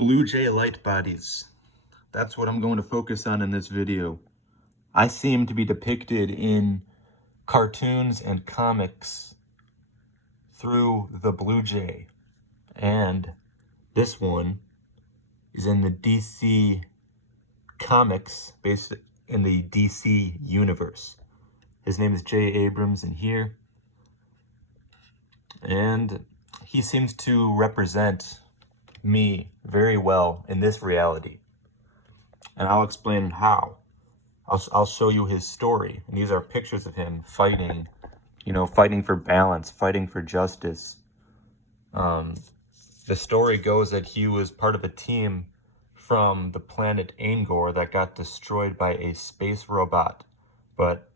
Blue jay light bodies. That's what I'm going to focus on in this video. I see him to be depicted in cartoons and comics through the blue jay. And this one is in the DC comics, based in the DC universe. His name is J. Abrams in here. And he seems to represent me very well in this reality. And I'll explain how. I'll show you his story. And these are pictures of him fighting, fighting for balance, fighting for justice. The story goes that he was part of a team from the planet Angor that got destroyed by a space robot. But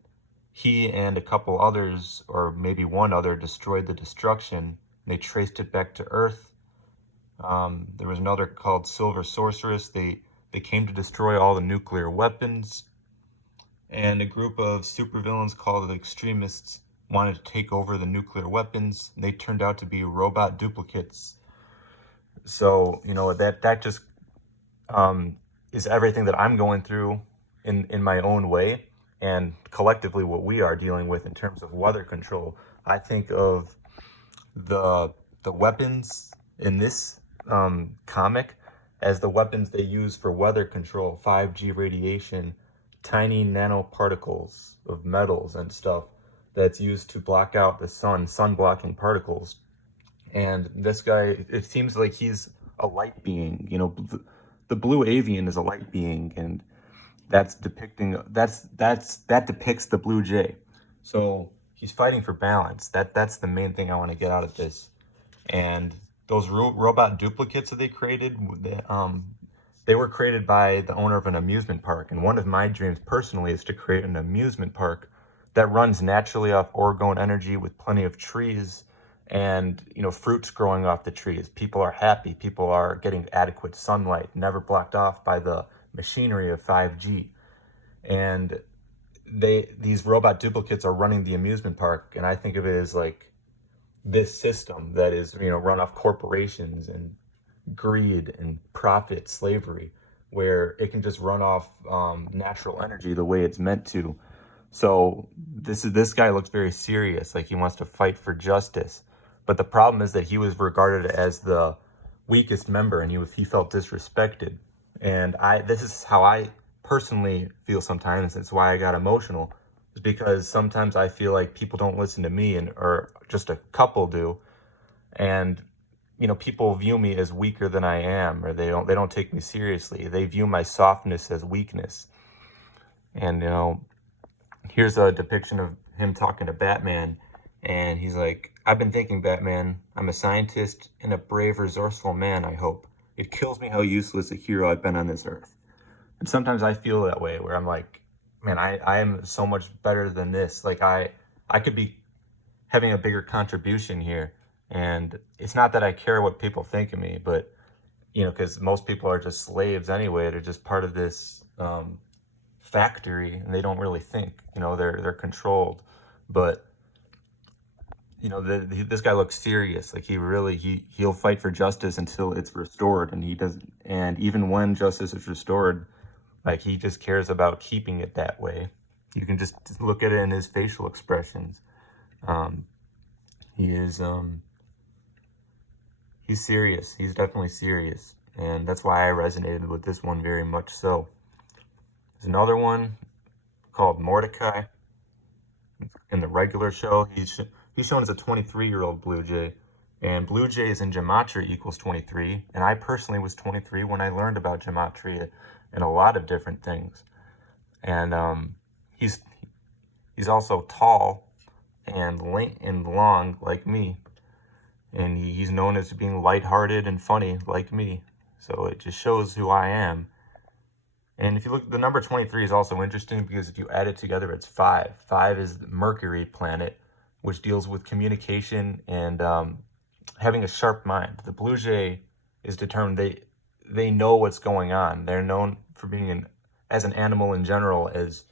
he and a couple others, or maybe one other, destroyed the destruction. They traced it back to Earth. There was another called Silver Sorceress. They came to destroy all the nuclear weapons. And a group of supervillains called the Extremists wanted to take over the nuclear weapons. They turned out to be robot duplicates. So, that just is everything that I'm going through in my own way, and collectively what we are dealing with in terms of weather control. I think of the weapons in this comic as the weapons they use for weather control, 5G radiation, tiny nanoparticles of metals and stuff that's used to block out the sun blocking particles. And this guy, it seems like he's a light being. The blue avian is a light being, and that depicts the blue jay. So he's fighting for balance. That's the main thing I want to get out of this. And those robot duplicates that they created, they were created by the owner of an amusement park. And one of my dreams personally is to create an amusement park that runs naturally off orgone energy with plenty of trees and, fruits growing off the trees. People are happy. People are getting adequate sunlight, never blocked off by the machinery of 5G. And these robot duplicates are running the amusement park. And I think of it as like this system that is, run off corporations and greed and profit, slavery, where it can just run off natural energy the way it's meant to. So this guy looks very serious, like he wants to fight for justice. But the problem is that he was regarded as the weakest member, and he felt disrespected. And this is how I personally feel sometimes. It's why I got emotional, is because sometimes I feel like people don't listen to me, or just a couple do. And people view me as weaker than I am, or they don't take me seriously. They view my softness as weakness. And here's a depiction of him talking to Batman, and he's like, "I've been thinking, Batman, I'm a scientist and a brave, resourceful man, I hope. It kills me how useless a hero I've been on this earth." And sometimes I feel that way, where I'm like, man, I am so much better than this. Like I could be having a bigger contribution here. And it's not that I care what people think of me, but, because most people are just slaves anyway. They're just part of this factory, and they don't really think, they're controlled. But, this guy looks serious. Like he'll fight for justice until it's restored. And he doesn't, and even when justice is restored, like he just cares about keeping it that way. You can just look at it in his facial expressions. He's serious. He's definitely serious. And that's why I resonated with this one very much so. There's another one called Mordecai. In the regular show, he's shown as a 23-year-old blue jay. And blue jays in gematria equals 23. And I personally was 23 when I learned about gematria and a lot of different things. And he's also tall and long like me. And he's known as being lighthearted and funny like me. So it just shows who I am. And if you look, the number 23 is also interesting because if you add it together, it's 5. 5 is the Mercury planet, which deals with communication and having a sharp mind. The blue jay is determined. They know what's going on. They're known for being, as an animal in general, as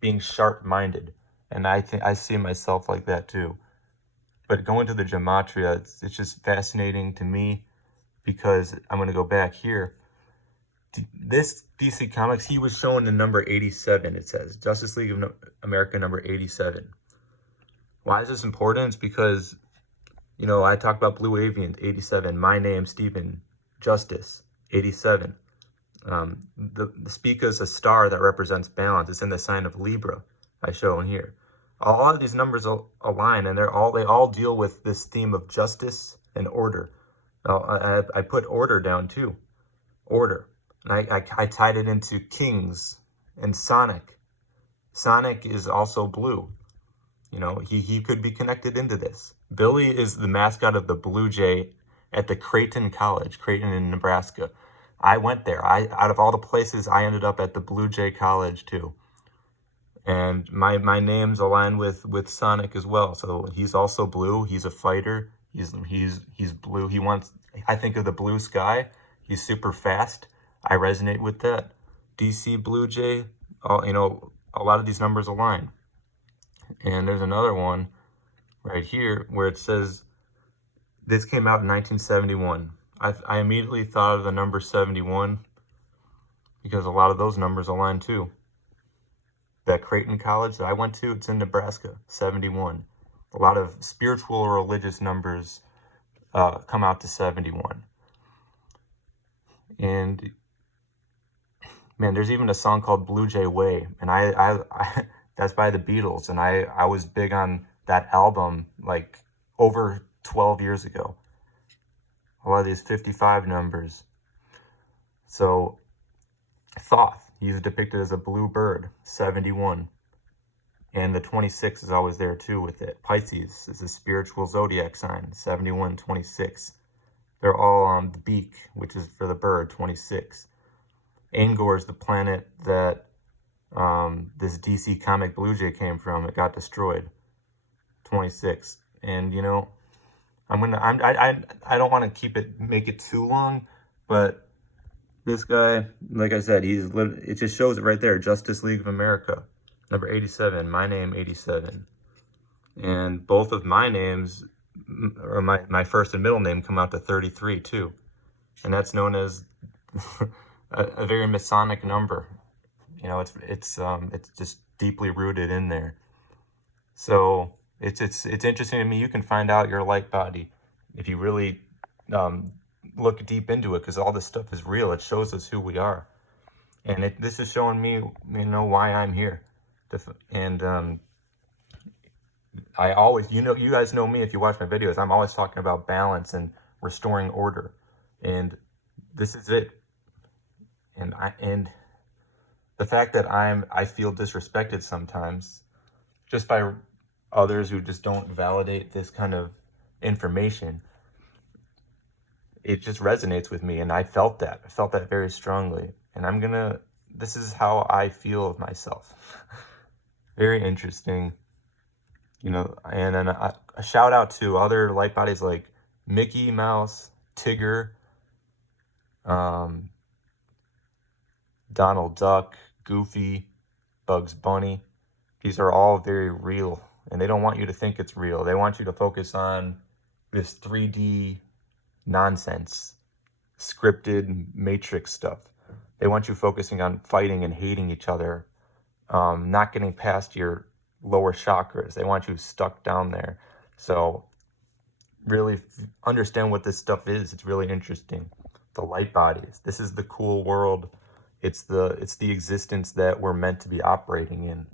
being sharp-minded. And I see myself like that too. But going to the gematria, it's just fascinating to me because I'm going to go back here. This DC Comics, he was shown the number 87, it says. Justice League of America number 87. Why is this important? It's because, you know, I talked about Blue Avian, 87. My name, Stephen. Justice, 87. The Spica is a star that represents balance. It's in the sign of Libra, I show in here. All of these numbers align, and they all deal with this theme of justice and order. Now, I put order down too. Order. And I tied it into Kings and Sonic. Sonic is also blue. You know, he could be connected into this. Billy is the mascot of the Blue Jay at the Creighton College, Creighton in Nebraska. I went there. Out of all the places, I ended up at the Blue Jay College too. And my name's aligned with Sonic as well. So he's also blue. He's a fighter. He's blue. I think of the blue sky. He's super fast. I resonate with that. DC Blue Jay, you know, a lot of these numbers align. And there's another one right here where it says, this came out in 1971. I immediately thought of the number 71 because a lot of those numbers align too. That Creighton College that I went to, it's in Nebraska, 71. A lot of spiritual or religious numbers come out to 71. And man, there's even a song called Blue Jay Way, and I that's by the Beatles, and I was big on that album like over 12 years ago. A lot of these 55 numbers. So Thoth, he's depicted as a blue bird, 71. And the 26 is always there too with it. Pisces is a spiritual zodiac sign, 71, 26. They're all on the beak, which is for the bird, 26. Angor is the planet that this DC comic Blue Jay came from. It got destroyed, 26. And you know, I don't want to make it too long, but this guy, like I said, it just shows it right there. Justice League of America, number 87. My name, 87. And both of my names, or my first and middle name, come out to 33 too. And that's known as a very Masonic number. You know, it's just deeply rooted in there. So it's interesting to me. You can find out your light body if you really look deep into it, because all this stuff is real. It shows us who we are, and this is showing me, you know, why I'm here. I always, you guys know me if you watch my videos. I'm always talking about balance and restoring order, and this is it. And the fact that I feel disrespected sometimes, just by others who just don't validate this kind of information, it just resonates with me, and I felt that. I felt that very strongly, and this is how I feel of myself. Very interesting, you know. And then a shout out to other light bodies like Mickey Mouse, Tigger, Donald Duck, Goofy, Bugs Bunny. These are all very real, and they don't want you to think it's real. They want you to focus on this 3D nonsense, scripted matrix stuff. They want you focusing on fighting and hating each other, not getting past your lower chakras. They want you stuck down there. So really understand what this stuff is. It's really interesting. The light bodies. This is the cool world. It's the existence that we're meant to be operating in.